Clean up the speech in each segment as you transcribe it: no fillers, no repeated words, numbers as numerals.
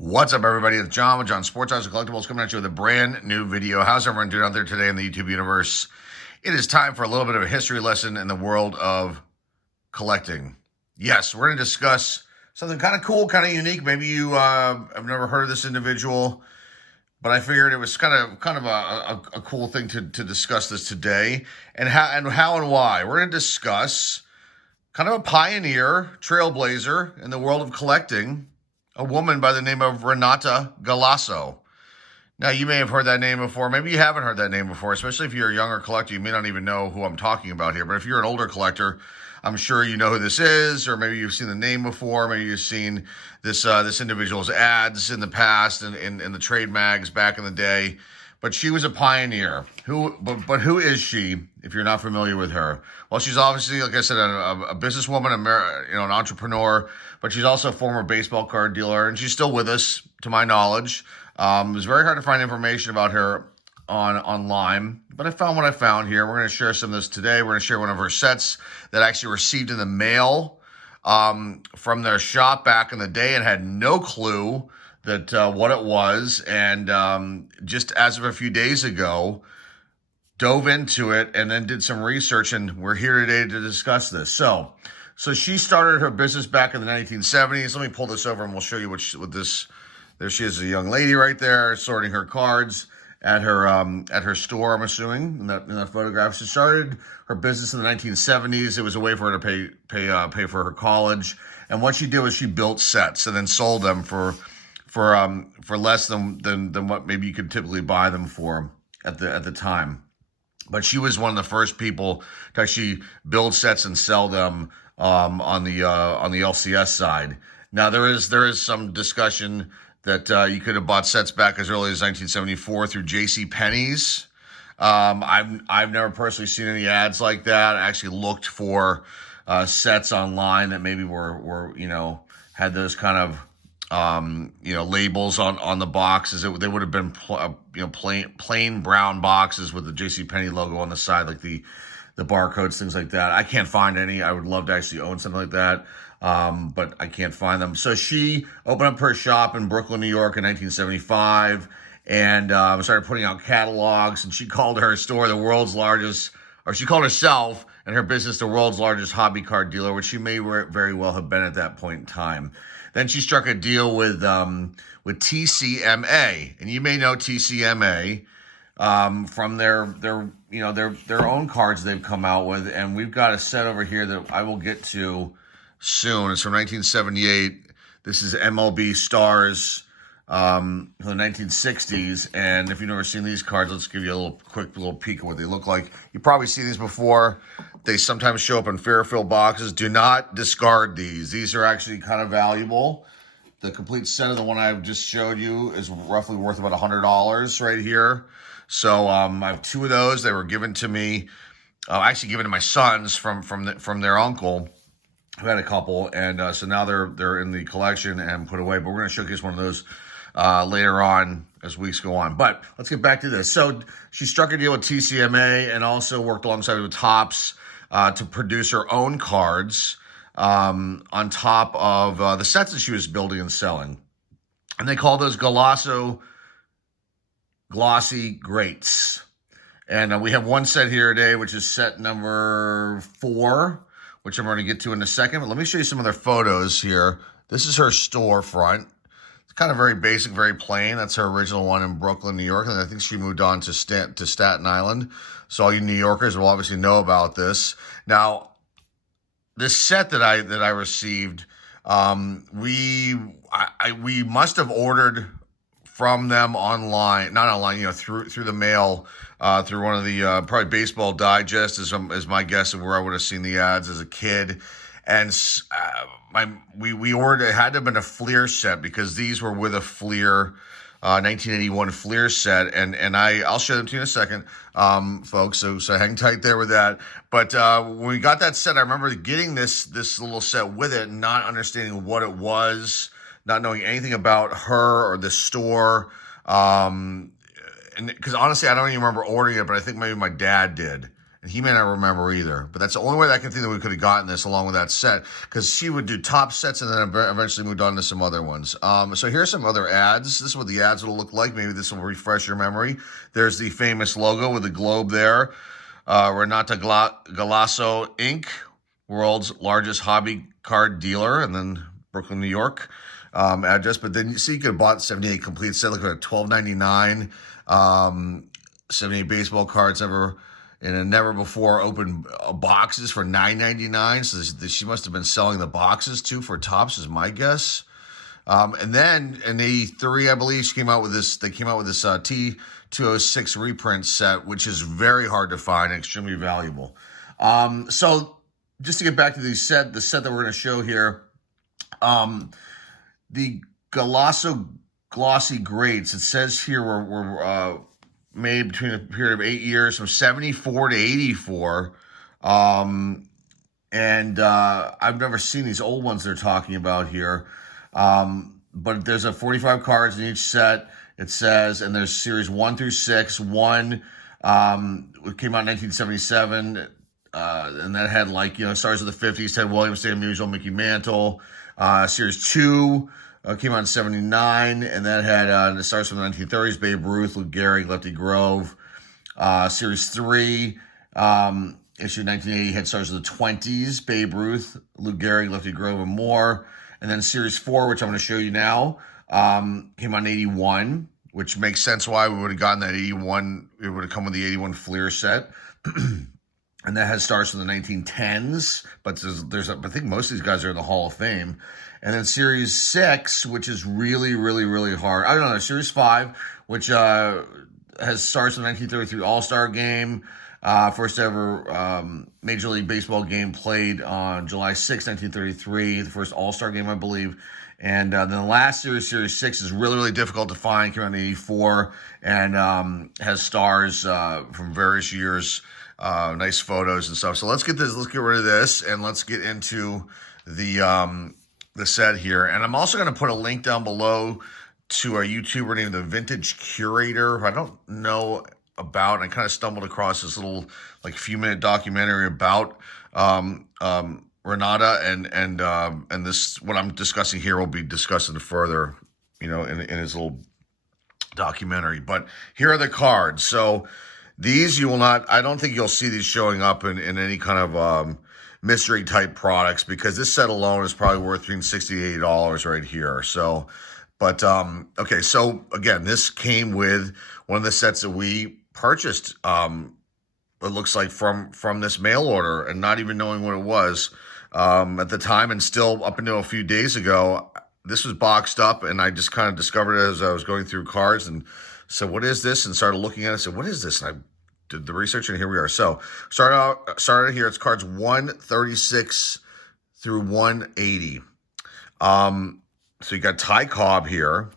What's up, everybody? It's John with John Sports House and Collectibles coming at you with a brand new video. How's everyone doing out there today in the YouTube universe? It is time for a little bit of a history lesson in the world of collecting. Yes, we're going to discuss something kind of cool, kind of unique. Maybe you have never heard of this individual, but I figured it was kind of a cool thing to discuss this today, and how and why. We're going to discuss kind of a pioneer, trailblazer in the world of collecting, a woman by the name of Renata Galasso. Now, you may have heard that name before. Maybe you haven't heard that name before, especially if you're a younger collector. You may not even know who I'm talking about here. But if you're an older collector, I'm sure you know who this is, or maybe you've seen the name before. Maybe you've seen this individual's ads in the past and in the trade mags back in the day. But she was a pioneer. But who is she, if you're not familiar with her? Well, she's obviously, like I said, a businesswoman, an entrepreneur, but she's also a former baseball card dealer, and she's still with us, to my knowledge. It was very hard to find information about her online, but I found what I found here. We're going to share some of this today. We're going to share one of her sets that I actually received in the mail from their shop back in the day and had no clue that what it was, and just as of a few days ago, dove into it and then did some research, and we're here today to discuss this. So she started her business back in the 1970s. Let me pull this over and we'll show you what this. There she is, a young lady right there sorting her cards at her store, I'm assuming, in that photograph. She started her business in the 1970s. It was a way for her to pay for her college. And what she did was she built sets and then sold them for less than what maybe you could typically buy them for at the time. But she was one of the first people to actually build sets and sell them on the LCS side. Now there is some discussion that you could have bought sets back as early as 1974 through J.C. Penney's. I've never personally seen any ads like that. I actually looked for sets online that maybe were had those kind of labels on the boxes. They would have been plain brown boxes with the J.C. Penney logo on the side, like the barcodes, things like that. I can't find any. I would love to actually own something like that, but I can't find them. So she opened up her shop in Brooklyn, New York in 1975, and started putting out catalogs, and she called her store the world's largest, or she called herself and her business the world's largest hobby card dealer, which she may very well have been at that point in time. Then she struck a deal with TCMA, and you may know TCMA from their own cards they've come out with, and we've got a set over here that I will get to soon. It's from 1978. This is MLB Stars from the 1960s, and if you've never seen these cards, let's give you a quick peek of what they look like. You've probably seen these before. They sometimes show up in Fairfield boxes. Do not discard these. These are actually kind of valuable. The complete set of the one I've just showed you is roughly worth about $100 right here. So I have two of those. They were given to me, actually given to my sons from their uncle, who had a couple, and so now they're in the collection and put away. But we're going to showcase one of those later on as weeks go on. But let's get back to this. So she struck a deal with TCMA and also worked alongside with Topps to produce her own cards on top of the sets that she was building and selling. And they call those Galasso Glossy Greats. And we have one set here today, which is set number 4, which I'm going to get to in a second. But let me show you some of their photos here. This is her storefront. It's kind of very basic, very plain. That's her original one in Brooklyn, New York. And I think she moved on to Staten Island. So all you New Yorkers will obviously know about this. Now, this set that I received, we must have ordered from them online, not online, through the mail, through one of the probably Baseball Digest is my guess of where I would have seen the ads as a kid. And we ordered, it had to have been a Fleer set because these were with a Fleer 1981 Fleer set, and I'll show them to you in a second, folks. So hang tight there with that. But when we got that set, I remember getting this little set with it, not understanding what it was, not knowing anything about her or the store. And because honestly, I don't even remember ordering it, but I think maybe my dad did. And he may not remember either. But that's the only way that I can think that we could have gotten this along with that set. Because she would do top sets and then eventually moved on to some other ones. So here's some other ads. This is what the ads will look like. Maybe this will refresh your memory. There's the famous logo with the globe there. Renata Galasso Inc., world's largest hobby card dealer. And then Brooklyn, New York address. But then you see you could have bought 78 complete set. Look at $12.99. 78 baseball cards ever in a never before opened boxes for $9.99. So she must have been selling the boxes too for tops, is my guess. And then in '83, I believe she came out with this. They came out with this T206 reprint set, which is very hard to find and extremely valuable. So just to get back to the set that we're going to show here, the Galasso Glossy Greats. It says here were made between a period of 8 years, from 74 to 84. And I've never seen these old ones they're talking about here. But there's 45 cards in each set, it says, and there's series 1 through 6. One came out in 1977, and that had, like, you know, stars of the 50s, Ted Williams, Stan Musial, Mickey Mantle. Series 2 came out in 79, and that had the stars from the 1930s, Babe Ruth, Lou Gehrig, Lefty Grove. Series 3, issued 1980, had stars of the 20s, Babe Ruth, Lou Gehrig, Lefty Grove, and more. And then Series 4, which I'm going to show you now, came out in 81, which makes sense why we would have gotten that 81. It would have come with the 81 Fleer set. And that has stars from the 1910s, but I think most of these guys are in the Hall of Fame. And then Series 6, which is really, really, really hard. I don't know, Series 5, which has stars from the 1933 All-Star Game, first ever Major League Baseball game played on July 6, 1933, the first All-Star game, I believe. And then the last series, Series 6, is really, really difficult to find, came out in 84, and has stars from various years. Nice photos and stuff. So let's get rid of this, and let's get into the set here. And I'm also going to put a link down below to a YouTuber named the Vintage Curator, who I don't know about. And I kind of stumbled across this little, like, few-minute documentary about Renata, and this, what I'm discussing here, will be discussed further, you know, in his little documentary. But here are the cards. So these you will not, I don't think you'll see these showing up in any kind of mystery type products, because this set alone is probably worth between $60 to $80 right here. So, but, okay. So again, this came with one of the sets that we purchased, it looks like from this mail order, and not even knowing what it was, at the time, and still up until a few days ago. This was boxed up, and I just kind of discovered it as I was going through cards, and said, what is this? And started looking at it, said, what is this? And I did the research, and here we are. So started here. It's cards 136 through 180. So you got Ty Cobb here,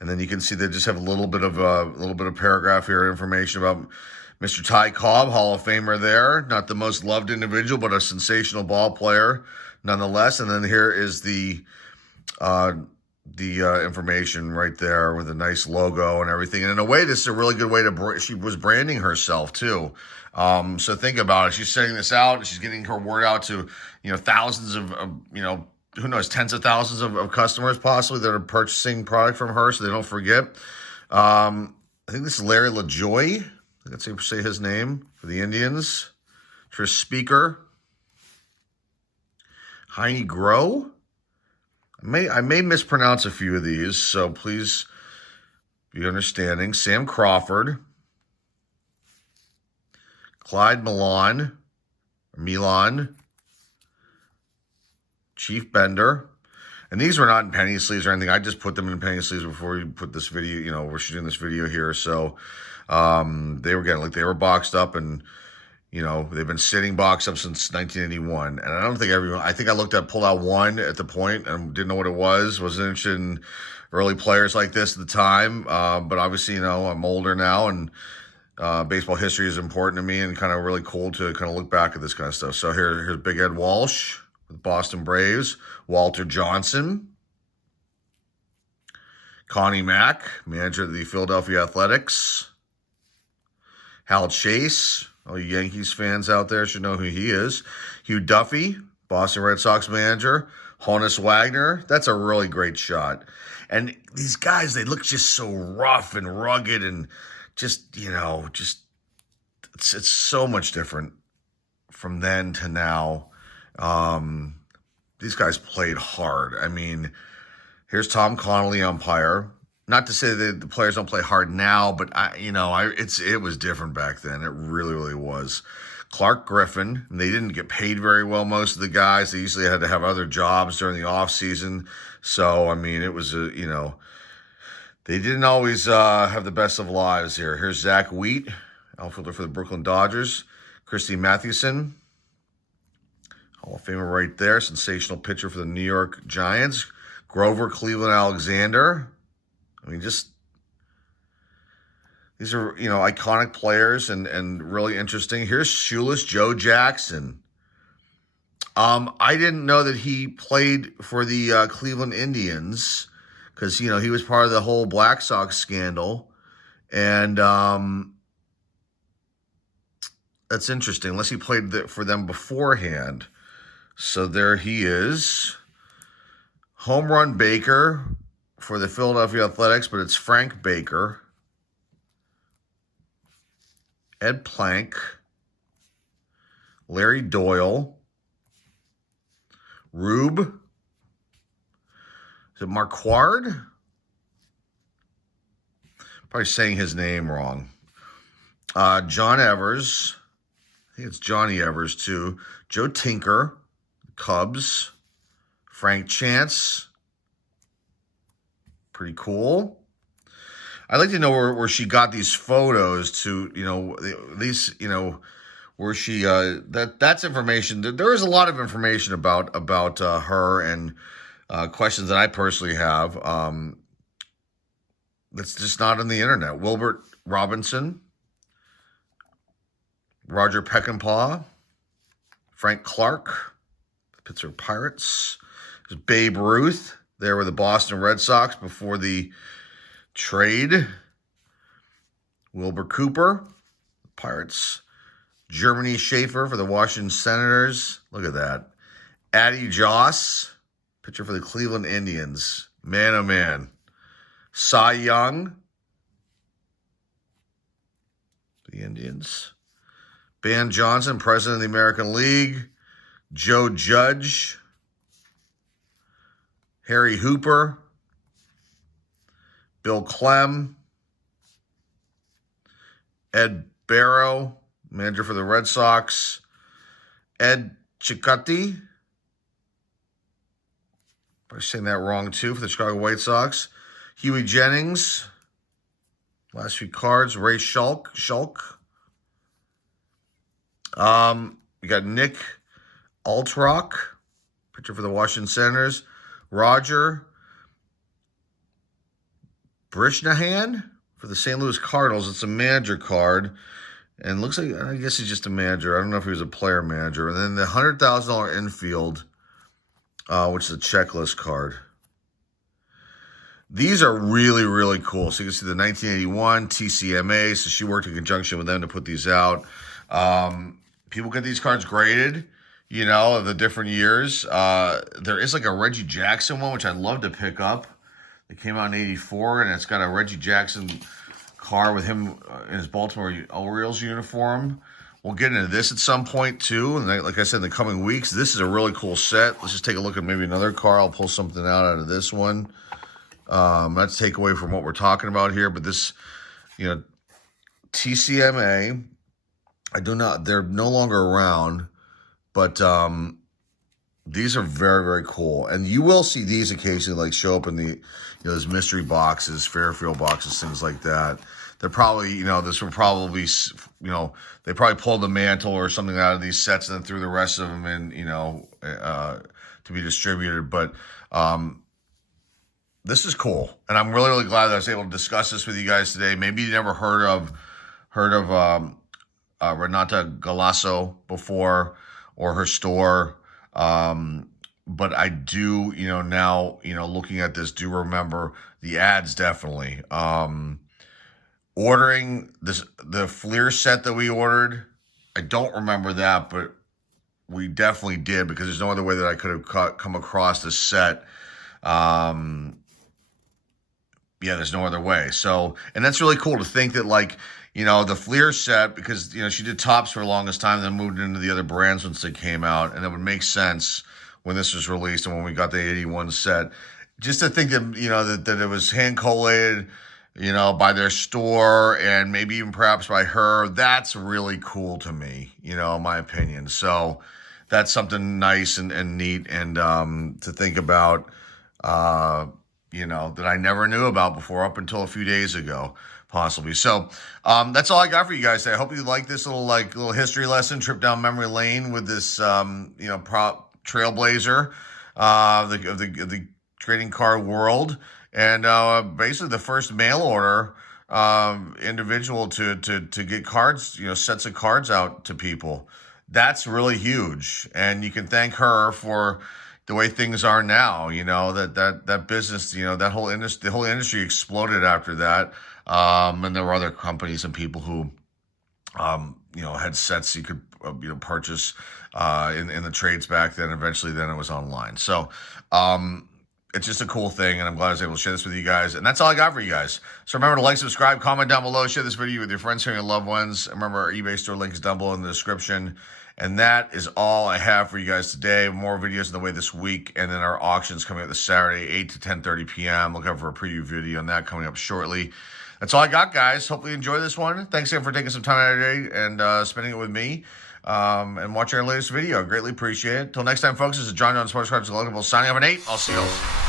and then you can see they just have a little bit of paragraph here, information about Mr. Ty Cobb, Hall of Famer there. Not the most loved individual, but a sensational ball player nonetheless. And then here is the information right there with a nice logo and everything. And in a way, this is a really good way she was branding herself too. So think about it. She's sending this out, and she's getting her word out to, you know, thousands of you know, who knows, tens of thousands of customers possibly that are purchasing product from her, so they don't forget. I think this is Larry LaJoy. Let's say his name for the Indians. Tris Speaker. Heine Grow. I may mispronounce a few of these, so please be understanding. Sam Crawford. Clyde Milan. Chief Bender. And these were not in penny sleeves or anything. I just put them in penny sleeves before we put this video, you know, we're shooting this video here. So they were getting, like, they were boxed up, and, you know, they've been sitting boxed up since 1981. And I don't think I think I pulled out one at the point and didn't know what it was. Wasn't interested in early players like this at the time. But obviously, you know, I'm older now, and baseball history is important to me, and kind of really cool to kind of look back at this kind of stuff. So here's Big Ed Walsh with Boston Braves, Walter Johnson, Connie Mack, manager of the Philadelphia Athletics, Hal Chase, All you Yankees fans out there should know who he is. Hugh Duffy, Boston Red Sox manager. Honus Wagner, that's a really great shot. And these guys, they look just so rough and rugged and just, it's so much different from then to now. These guys played hard. I mean, here's Tom Connolly, umpire. Not to say that the players don't play hard now, but it was different back then. It really, really was. Clark Griffin, and they didn't get paid very well, most of the guys. They usually had to have other jobs during the off season. So, I mean, it was, they didn't always have the best of lives here. Here's Zach Wheat, outfielder for the Brooklyn Dodgers. Christy Mathewson, Hall of Famer right there. Sensational pitcher for the New York Giants. Grover Cleveland Alexander. I mean, just these are, iconic players and really interesting. Here's Shoeless Joe Jackson. I didn't know that he played for the Cleveland Indians because, he was part of the whole Black Sox scandal. And that's interesting, unless he played for them beforehand. So there he is. Home run Baker for the Philadelphia Athletics, but it's Frank Baker. Ed Plank, Larry Doyle, Rube, is it Marquard? Probably saying his name wrong. John Evers, I think it's Johnny Evers too. Joe Tinker, Cubs, Frank Chance, pretty cool. I'd like to know where she got these photos to, where she, that's information. There is a lot of information about her and questions that I personally have that's just not on the internet. Wilbert Robinson, Roger Peckinpah, Frank Clark, the Pittsburgh Pirates. There's Babe Ruth there with the Boston Red Sox before the trade. Wilbur Cooper, Pirates. Germany Schaefer for the Washington Senators. Look at that. Addie Joss, pitcher for the Cleveland Indians. Man, oh man. Cy Young, the Indians. Ban Johnson, president of the American League. Joe Judge. Harry Hooper. Bill Clem, Ed Barrow, manager for the Red Sox, Ed Cicotti, probably saying that wrong too, for the Chicago White Sox, Huey Jennings, last few cards, Ray Shulk. You got Nick Altrock, pitcher for the Washington Senators, Roger Brishnahan for the St. Louis Cardinals. It's a manager card. And looks like, I guess he's just a manager. I don't know if he was a player manager. And then the $100,000 infield, which is a checklist card. These are really, really cool. So you can see the 1981 TCMA. So she worked in conjunction with them to put these out. People get these cards graded, of the different years. There is like a Reggie Jackson one, which I'd love to pick up. It came out in 84, and it's got a Reggie Jackson car with him in his Baltimore Orioles uniform. We'll get into this at some point, too. And like I said, in the coming weeks, this is a really cool set. Let's just take a look at maybe another car. I'll pull something out of this one. Not to take away from what we're talking about here, but this, TCMA, they're no longer around, but these are very, very cool. And you will see these occasionally show up in the, those mystery boxes, Fairfield boxes, things like that. They're probably, this would probably, they probably pulled the mantle or something out of these sets and then threw the rest of them in, to be distributed. But this is cool. And I'm really, really glad that I was able to discuss this with you guys today. Maybe you never heard of Renata Galasso before, or her store. But I do, now, looking at this, do remember the ads definitely. Ordering the Fleer set that we ordered, I don't remember that, but we definitely did, because there's no other way that I could have come across this set. Yeah, there's no other way. So, and that's really cool to think that, like, the Fleer set, because, she did tops for the longest time, then moved into the other brands once they came out. And it would make sense when this was released and when we got the 81 set. Just to think that, that it was hand collated, by their store, and maybe even perhaps by her. That's really cool to me, in my opinion. So that's something nice and neat, and to think about, that I never knew about before up until a few days ago, possibly. So that's all I got for you guys today. I hope you like this little history lesson, trip down memory lane with this, prop Trailblazer of the trading card world. And basically the first mail order individual to get cards, sets of cards out to people. That's really huge. And you can thank her for the way things are now. That business, that whole industry, the whole industry exploded after that. And there were other companies and people who, had sets you could, purchase in the trades back then. Eventually, then it was online. So, it's just a cool thing, and I'm glad I was able to share this with you guys. And that's all I got for you guys. So remember to like, subscribe, comment down below, share this video with your friends and your loved ones. Remember, our eBay store link is down below in the description. And that is all I have for you guys today. More videos on the way this week, and then our auctions coming up this Saturday, 8 to 10:30 p.m. Look out for a preview video on that coming up shortly. That's all I got, guys. Hopefully you enjoy this one. Thanks again for taking some time out of your day and spending it with me. And watching our latest video. I greatly appreciate it. Till next time, folks, this is John Sports Cards Collectibles signing off at 8. I'll see you all.